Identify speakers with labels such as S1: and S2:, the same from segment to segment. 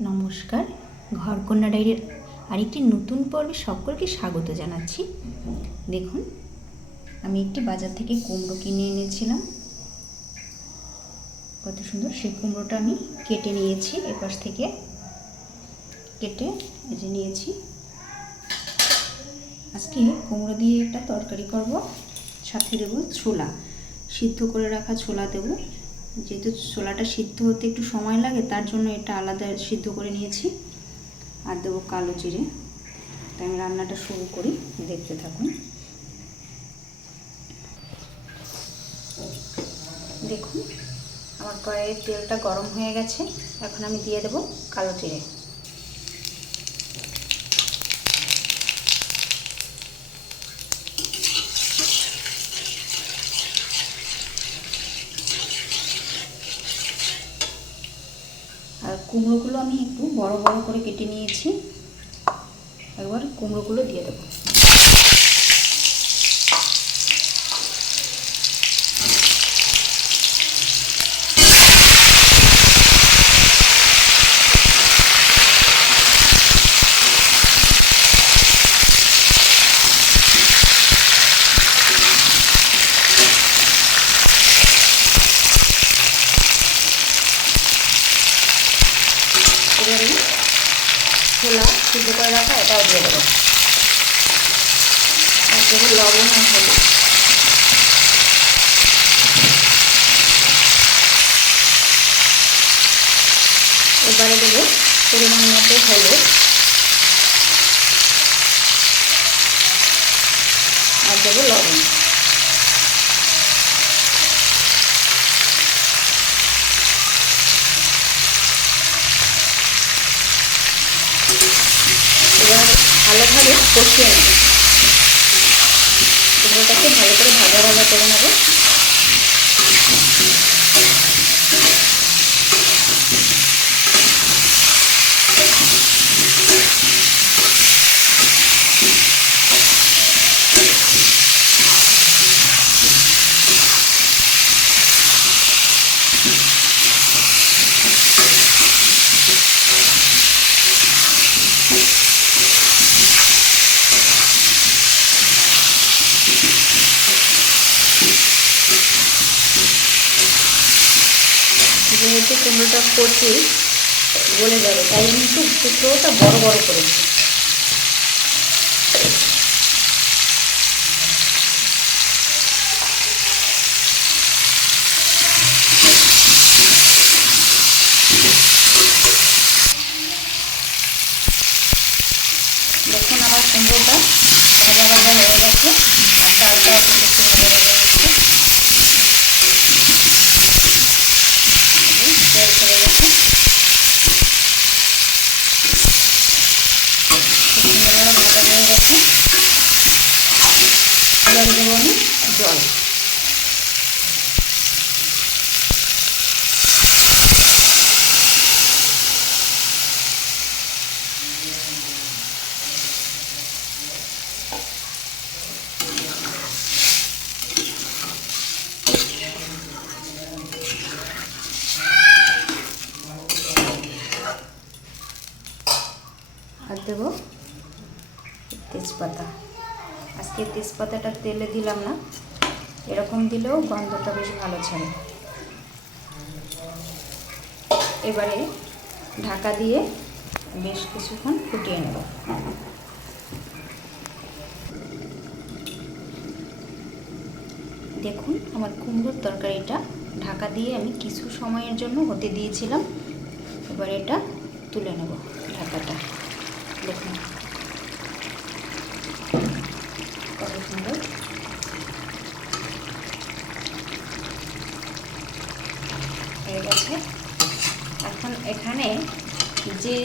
S1: নমস্কার। ঘরকন্যা ডায়েরির আরেকটি নতুন পর্বে সকলকে স্বাগত জানাচ্ছি। দেখুন, আমি একটি বাজার থেকে কুমড়ো কিনে এনেছিলাম। কত সুন্দর সেই কুমড়োটা আমি কেটে নিয়েছি এপাশ থেকে। কেটে যে নিয়েছি। আজকে কুমড়ো দিয়ে একটা তরকারি করব। সাথে দেবো ছোলা, সিদ্ধ করে রাখা ছোলা দেবো। যেহেতু ছোলাটা সিদ্ধ হতে একটু সময় লাগে, তার জন্য এটা আলাদা সিদ্ধ করে নিয়েছি। আর দেবো কালো জিরে। তাই আমি রান্নাটা শুরু করি, দেখতে থাকুন। দেখুন, আমার কড়াইয়ের তেলটা গরম হয়ে গেছে। এখন আমি দিয়ে দেবো কালো জিরে আর কুমড়োগুলো আমি একটু বড় বড় করে কেটে নিয়েছি। একবার কুমড়োগুলো দিয়ে দেবো এবারে ছোলা সিদ্ধ করে রাখা, এটাও দিয়ে দেবো। আর লবণ আর হলুদ এবারে দেবো পরিমাণ মতো হলুদ। আর দেবো লবণ এবার ভালোভাবে কষিয়ে নেব। কুমড়োটাকে ভালো করে ভাজা ভাজা করে নেব। যেহেতু কুমড়োটা কচি গলে যাবে। তাই আমি একটু টুকরোটা বড় বড় করেছি। দেখুন আমার কুমড়োটা ভাজা ভাজা হয়ে গেছে। আর ডালটাও কিন্তু একটু ভাজা ভাজা হয়েছে তেল ছেড়ে গেছে খুব সুন্দরভাবে ভাজা হয়ে গেছে এবার দেবো আমি জল আর দেবো তেজপাতা আজকে তেজপাতাটা তেলে দিলাম না এরকম দিলেও গন্ধটা বেশ ভালো ছাড়ে। এবারে ঢাকা দিয়ে বেশ কিছুক্ষণ ফুটিয়ে নেব। দেখুন, আমার কুমড়োর তরকারিটা ঢাকা দিয়ে আমি কিছু সময়ের জন্য হতে দিয়েছিলাম। এবার এটা তুলে নেব ঢাকাটা। দেখুন, কত সুন্দর হয়ে গেছে। এখন এখানে যে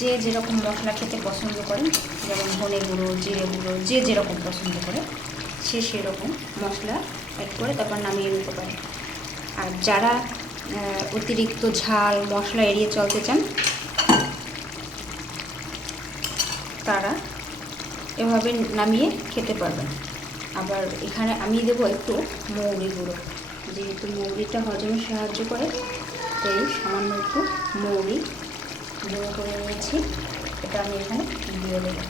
S1: যে যেরকম মশলা খেতে পছন্দ করে, যেমন ধনে গুঁড়ো, জিরে গুঁড়ো, যে যেরকম পছন্দ করে, সে সেরকম মশলা অ্যাড করে তারপর নামিয়ে নিতে পারে। আর যারা অতিরিক্ত ঝাল, মশলা এড়িয়ে চলতে চান, তারা এভাবে নামিয়ে খেতে পারবেন। আবার এখানে আমি দেবো একটু মৌরি গুঁড়ো। যেহেতু মৌরিটা হজমে সাহায্য করে। তাই সামান্য একটু মৌরি গুঁড়ো করে নিয়েছি। এটা আমি এখানে দিয়ে দেবো।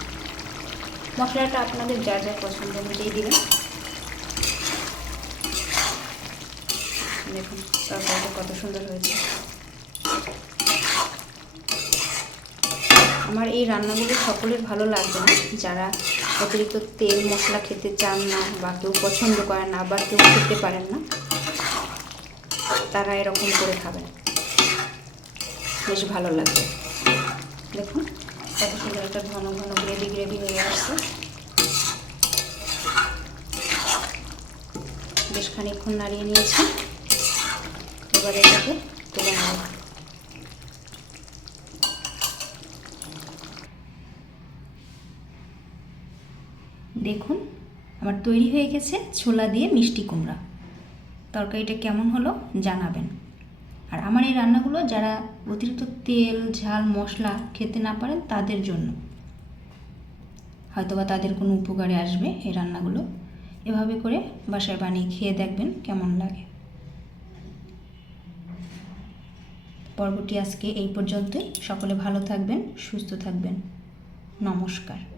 S1: মশলাটা আপনাদের যা যা পছন্দ অনুযায়ী দিবেন। দেখুন, তরকারিটা কত সুন্দর হয়েছে। আমার এই রান্নাগুলো সকলের ভালো লাগবে না। যারা অতিরিক্ত তেল মশলা খেতে চান না বা কেউ পছন্দ করেন না বা কেউ খেতে পারেন না তারা এরকম করে খাবেন বেশ ভালো লাগবে। দেখুন, কত সুন্দর একটা ঘন ঘন গ্রেভি গ্রেভি হয়ে আসছে। বেশ খানিক্ষণ নাড়িয়ে নিয়েছি। এবারে এটাকে তুলে নেব। দেখুন, আমার তৈরি হয়ে গেছে ছোলা দিয়ে মিষ্টি কুমড়া। তরকারিটা কেমন হলো জানাবেন। আর আমার এই রান্নাগুলো যারা অতিরিক্ত তেল, ঝাল, মশলা খেতে না পারেন তাদের জন্য। হয়তোবা তাদের কোনো উপকারে আসবে এই রান্নাগুলো। এভাবে করে বাসায় বানিয়ে খেয়ে দেখবেন কেমন লাগে। পর্বটি আজকে এই পর্যন্তই। সকলে ভালো থাকবেন, সুস্থ থাকবেন। নমস্কার।